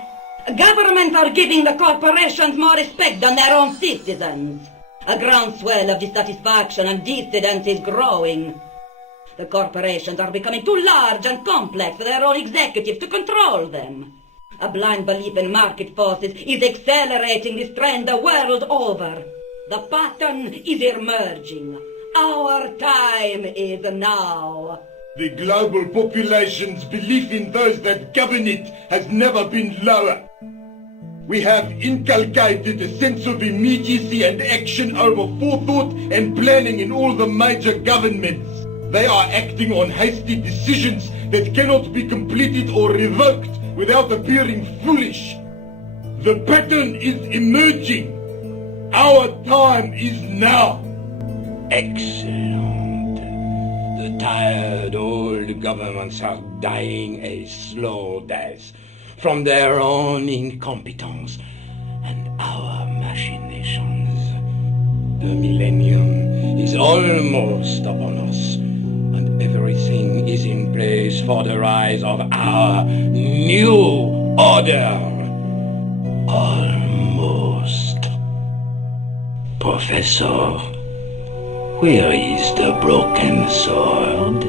Governments are giving the corporations more respect than their own citizens. A groundswell of dissatisfaction and dissidence is growing. The corporations are becoming too large and complex for their own executives to control them. A blind belief in market forces is accelerating this trend the world over. The pattern is emerging. Our time is now. The global population's belief in those that govern it has never been lower. We have inculcated a sense of immediacy and action over forethought and planning in all the major governments. They are acting on hasty decisions that cannot be completed or revoked without appearing foolish. The pattern is emerging. Our time is now. Excellent. The tired old governments are dying a slow death from their own incompetence and our machinations. The millennium is almost upon us, and everything is in place for the rise of our new order. Almost. Professor, where is the broken sword?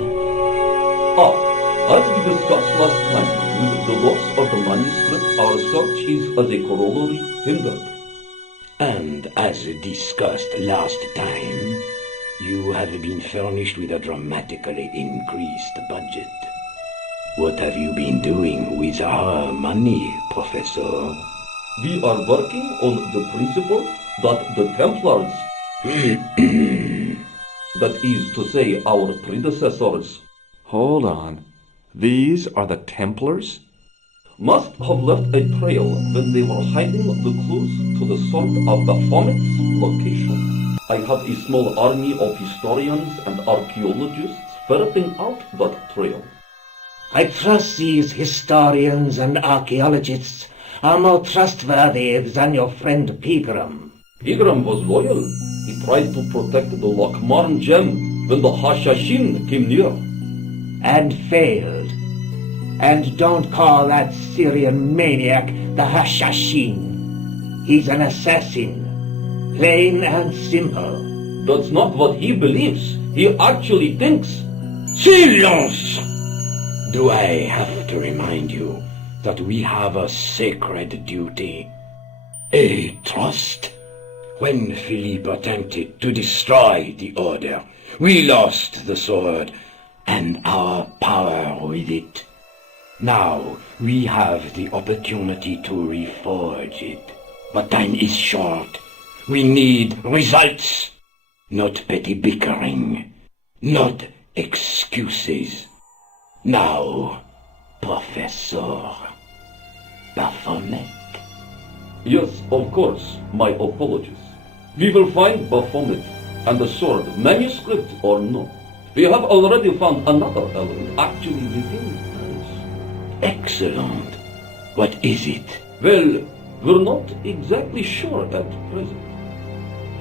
As we discussed last time, with the loss of the manuscript, our search is as a corollary hindered. And as discussed last time, you have been furnished with a dramatically increased budget. What have you been doing with our money, Professor? We are working on the principle that the Templars, that is to say our predecessors, Hold on. These are the Templars? must have left a trail when they were hiding the clues to the sword of Baphomet's location. I have a small army of historians and archaeologists ferreting out that trail. I trust these historians and archaeologists are more trustworthy than your friend Pegram. Pegram was loyal. He tried to protect the Lakmarn gem when the Hashashin came near. And failed. And don't call that Syrian maniac the Hashashin. He's an assassin. Plain and simple. That's not what he believes. He actually thinks. Silence! Do I have to remind you that we have a sacred duty, a trust? When Philippe attempted to destroy the order, we lost the sword and our power with it. Now we have the opportunity to reforge it. But time is short. We need results, not petty bickering, not excuses. Now, Professor Baphomet. Yes, of course, my apologies. We will find Baphomet and the sword, manuscript or no. We have already found another element actually within Paris. Excellent. What is it? Well, we're not exactly sure at present.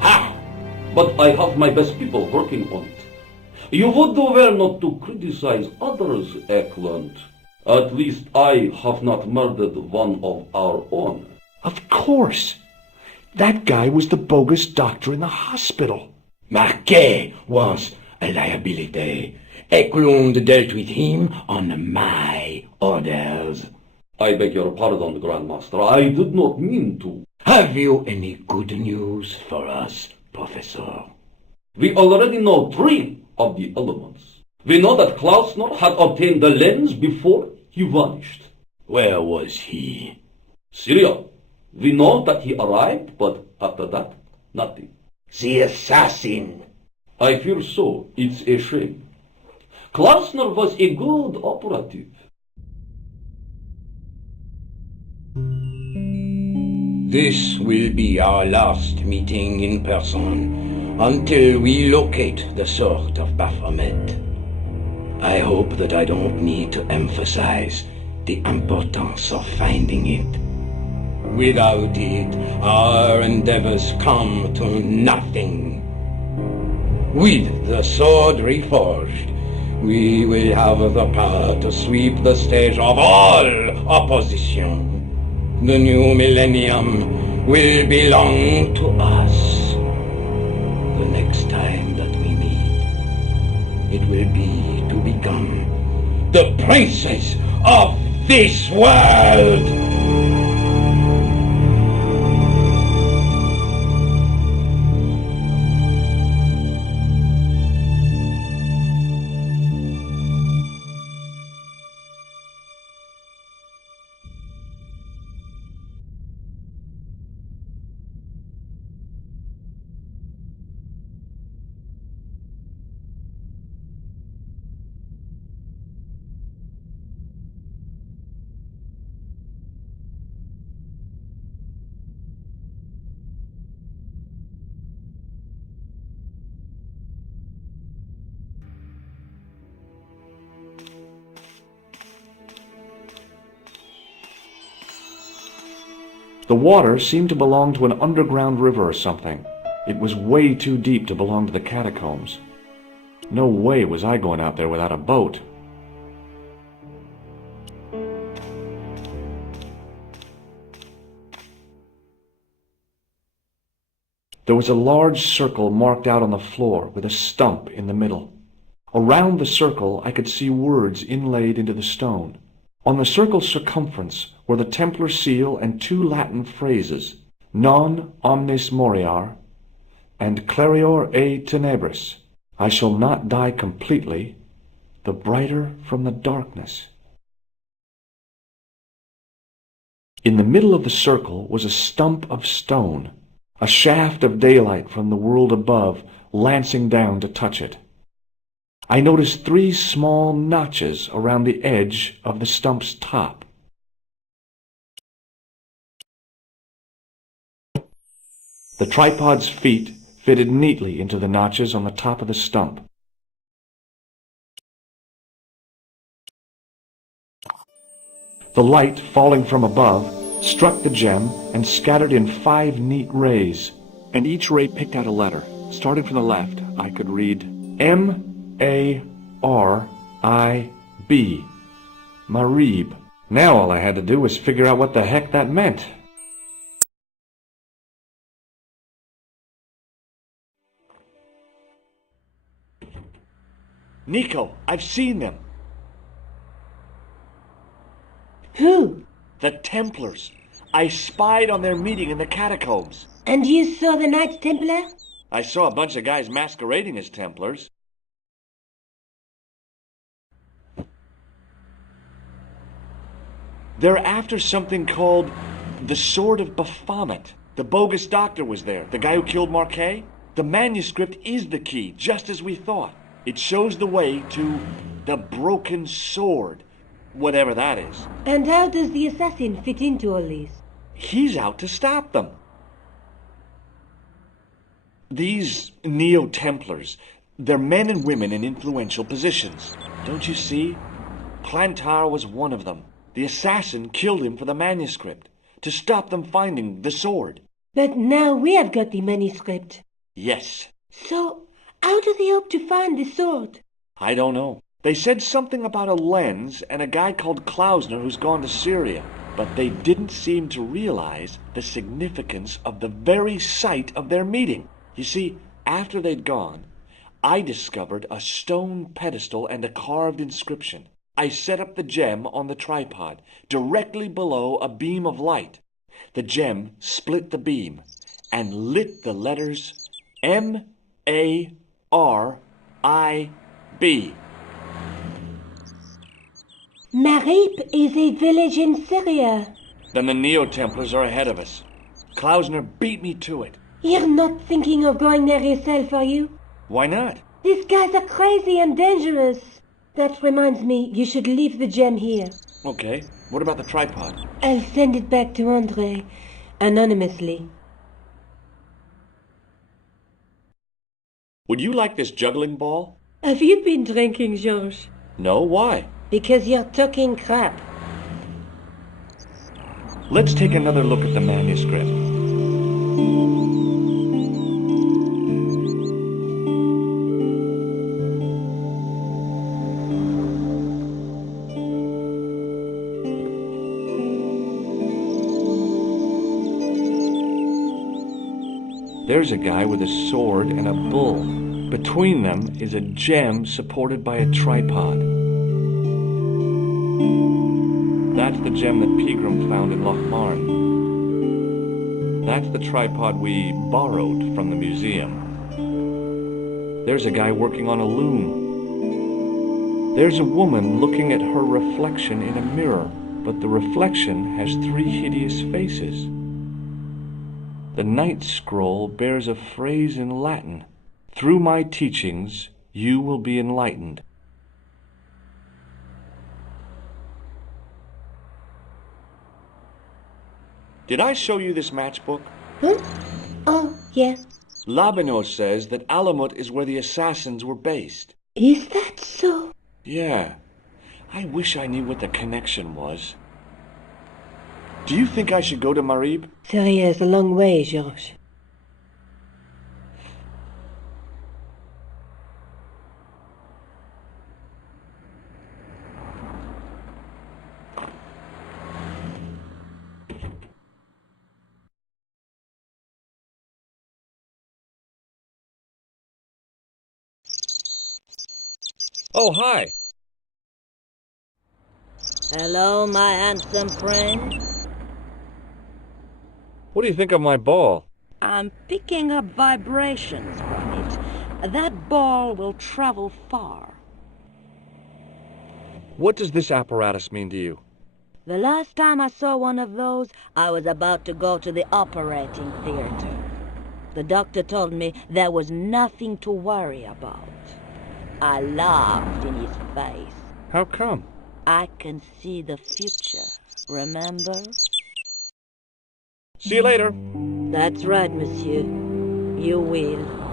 Ha! But I have my best people working on it. You would do well not to criticize others, Eklund. At least I have not murdered one of our own. Of course. That guy was the bogus doctor in the hospital. Marquet was a liability. Eklund dealt with him on my orders. I beg your pardon, Grandmaster. I did not mean to. Have you any good news for us, Professor? We already know 3 of the elements. We know that Klausner had obtained the lens before he vanished. Where was he? Syria. We know that he arrived, but after that, nothing. The assassin. I fear so. It's a shame. Klausner was a good operative. This will be our last meeting in person until we locate the sword of Baphomet. I hope that I don't need to emphasize the importance of finding it. Without it, our endeavors come to nothing. With the sword reforged, we will have the power to sweep the stage of all opposition. The new millennium will belong to us. The next time that we meet, it will be to become the princess of this world! The water seemed to belong to an underground river or something. It was way too deep to belong to the catacombs. No way was I going out there without a boat. There was a large circle marked out on the floor with a stump in the middle. Around the circle I could see words inlaid into the stone. On the circle's circumference were the Templar seal and 2 Latin phrases, Non omnis moriar and Clarior e tenebris. I shall not die completely, the brighter from the darkness. In the middle of the circle was a stump of stone, a shaft of daylight from the world above lancing down to touch it. I noticed 3 small notches around the edge of the stump's top. The tripod's feet fitted neatly into the notches on the top of the stump. The light, falling from above, struck the gem and scattered in 5 neat rays, and each ray picked out a letter. Starting from the left, I could read M-A-R-I-B. Marib. Now all I had to do was figure out what the heck that meant. Nico, I've seen them. Who? The Templars. I spied on their meeting in the catacombs. And you saw the Knights Templar? I saw a bunch of guys masquerading as Templars. They're after something called the Sword of Baphomet. The bogus doctor was there, the guy who killed Marquet. The manuscript is the key, just as we thought. It shows the way to the broken sword, whatever that is. And how does the assassin fit into all this? He's out to stop them. These Neo-Templars, they're men and women in influential positions. Don't you see? Clantar was one of them. The assassin killed him for the manuscript, to stop them finding the sword. But now we have got the manuscript. Yes. So, how do they hope to find the sword? I don't know. They said something about a lens and a guy called Klausner who's gone to Syria, but they didn't seem to realize the significance of the very site of their meeting. You see, after they'd gone, I discovered a stone pedestal and a carved inscription. I set up the gem on the tripod, directly below a beam of light. The gem split the beam and lit the letters M-A-R-I-B. Marib is a village in Syria. Then the Neo-Templars are ahead of us. Klausner beat me to it. You're not thinking of going there yourself, are you? Why not? These guys are crazy and dangerous. That reminds me, you should leave the gem here. Okay, what about the tripod? I'll send it back to André, anonymously. Would you like this juggling ball? Have you been drinking, Georges? No, why? Because you're talking crap. Let's take another look at the manuscript. There's a guy with a sword and a bull. Between them is a gem supported by a tripod. That's the gem that Pegram found in Lochmarn. That's the tripod we borrowed from the museum. There's a guy working on a loom. There's a woman looking at her reflection in a mirror, but the reflection has 3 hideous faces. The ninth scroll bears a phrase in Latin. Through my teachings, you will be enlightened. Did I show you this matchbook? Huh? Oh, yeah. Labineau says that Alamut is where the assassins were based. Is that so? Yeah. I wish I knew what the connection was. Do you think I should go to Marib? Syria is a long way, Georges. Oh, hi. Hello, my handsome friend. What do you think of my ball? I'm picking up vibrations from it. That ball will travel far. What does this apparatus mean to you? The last time I saw one of those, I was about to go to the operating theater. The doctor told me there was nothing to worry about. I laughed in his face. How come? I can see the future, remember? See you later. That's right, monsieur. You will.